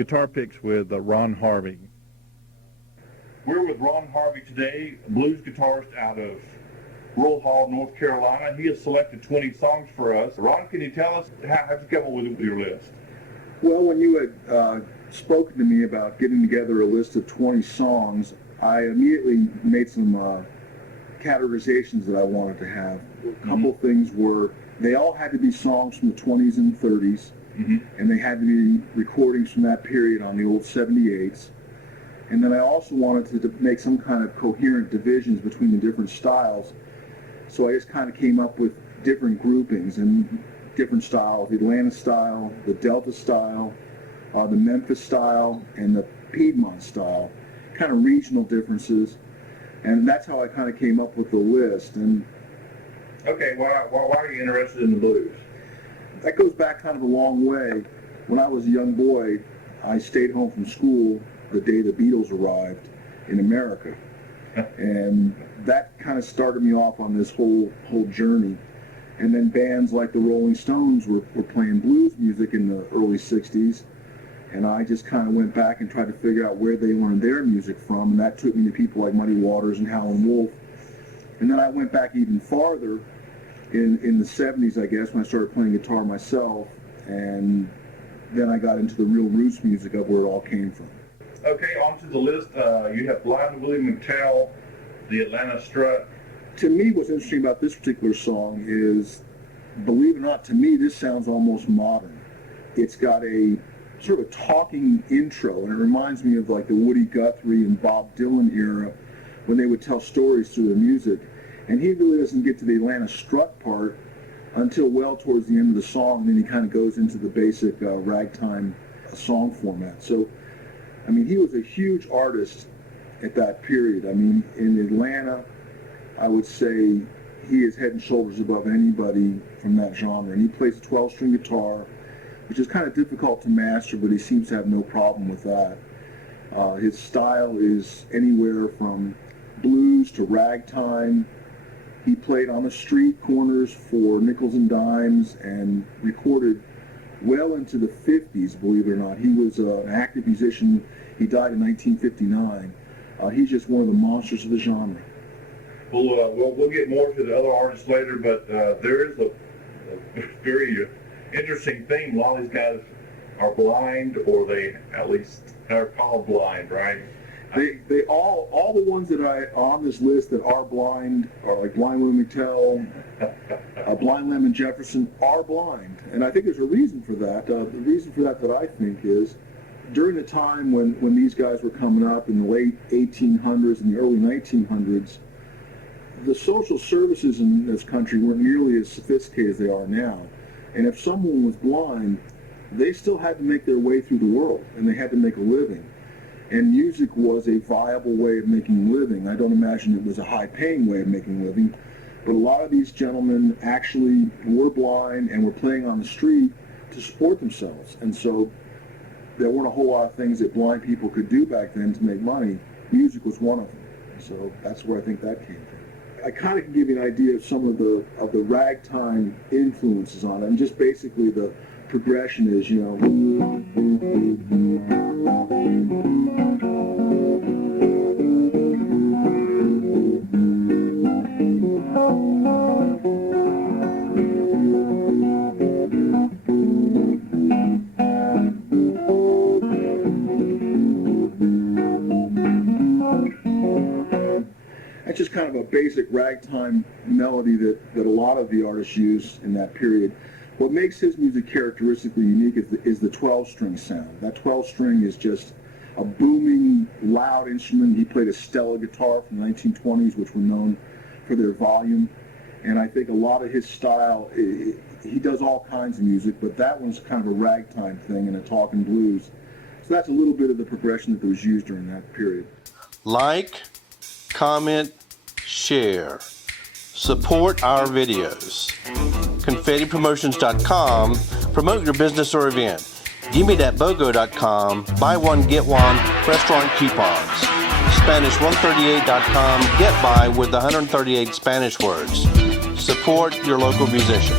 Guitar Picks with Ron Harvey. We're with Ron Harvey today, a blues guitarist out of Rural Hall, North Carolina. He has selected 20 songs for us. Ron, can you tell us how'd you come up with your list? Well, when you had spoken to me about getting together a list of 20 songs, I immediately made some categorizations that I wanted to have. A couple things were, they all had to be songs from the 20s and 30s, and they had to be recordings from that period on the old 78s. And then I also wanted to make some kind of coherent divisions between the different styles. So I just kind of came up with different groupings and different styles: the Atlanta style, the Delta style, the Memphis style, and the Piedmont style. Kind of regional differences. And that's how I kind of came up with the list. And okay, why are you interested in the blues? That goes back kind of a long way. When I was a young boy, I stayed home from school the day the Beatles arrived in America. And that kind of started me off on this whole journey. And then bands like the Rolling Stones were playing blues music in the early 60s. And I just kind of went back and tried to figure out where they learned their music from. And that took me to people like Muddy Waters and Howlin' Wolf. And then I went back even farther in the 70s, I guess, when I started playing guitar myself. And then I got into the real roots music of where it all came from. Okay, on to the list. You have Blind Willie McTell, the Atlanta Strut. To me, what's interesting about this particular song is, believe it or not, to me, this sounds almost modern. It's got a sort of a talking intro, and it reminds me of like the Woody Guthrie and Bob Dylan era when they would tell stories through their music. And he really doesn't get to the Atlanta Strut part until well towards the end of the song, and then he kind of goes into the basic ragtime song format. So, I mean, he was a huge artist at that period. I mean, in Atlanta, I would say he is head and shoulders above anybody from that genre. And he plays a 12-string guitar, which is kind of difficult to master, but he seems to have no problem with that. His style is anywhere from blues to ragtime. He played on the street corners for nickels and dimes and recorded well into the 50s, believe it or not. He was an active musician. He died in 1959. He's just one of the monsters of the genre. We'll get more to the other artists later, but there is a very interesting theme. A lot of these guys are blind, or they at least are called blind, right? They all the ones that are on this list that are blind are like Blind Willie McTell, Blind Lemon Jefferson are blind, and I think there's a reason for that. The reason for that I think is during the time when these guys were coming up in the late 1800s and the early 1900s, the social services in this country weren't nearly as sophisticated as they are now. And if someone was blind, they still had to make their way through the world, and they had to make a living. And music was a viable way of making a living. I don't imagine it was a high-paying way of making a living, but a lot of these gentlemen actually were blind and were playing on the street to support themselves. And so there weren't a whole lot of things that blind people could do back then to make money. Music was one of them. So that's where I think that came from. I kind of can give you an idea of some of the ragtime influences on it, and just basically the progression is, you know. That's just kind of a basic ragtime melody that a lot of the artists used in that period. What makes his music characteristically unique is the 12-string sound. That 12-string is just a booming, loud instrument. He played a Stella guitar from the 1920s, which were known for their volume. And I think a lot of his style, he does all kinds of music, but that one's kind of a ragtime thing and a talking blues. So that's a little bit of the progression that was used during that period. Like, comment, share. Support our videos. ConfettiPromotions.com. Promote your business or event. GimmeThatBogo.com. Buy one, get one. Restaurant coupons. Spanish138.com. Get by with 138 Spanish words. Support your local musician.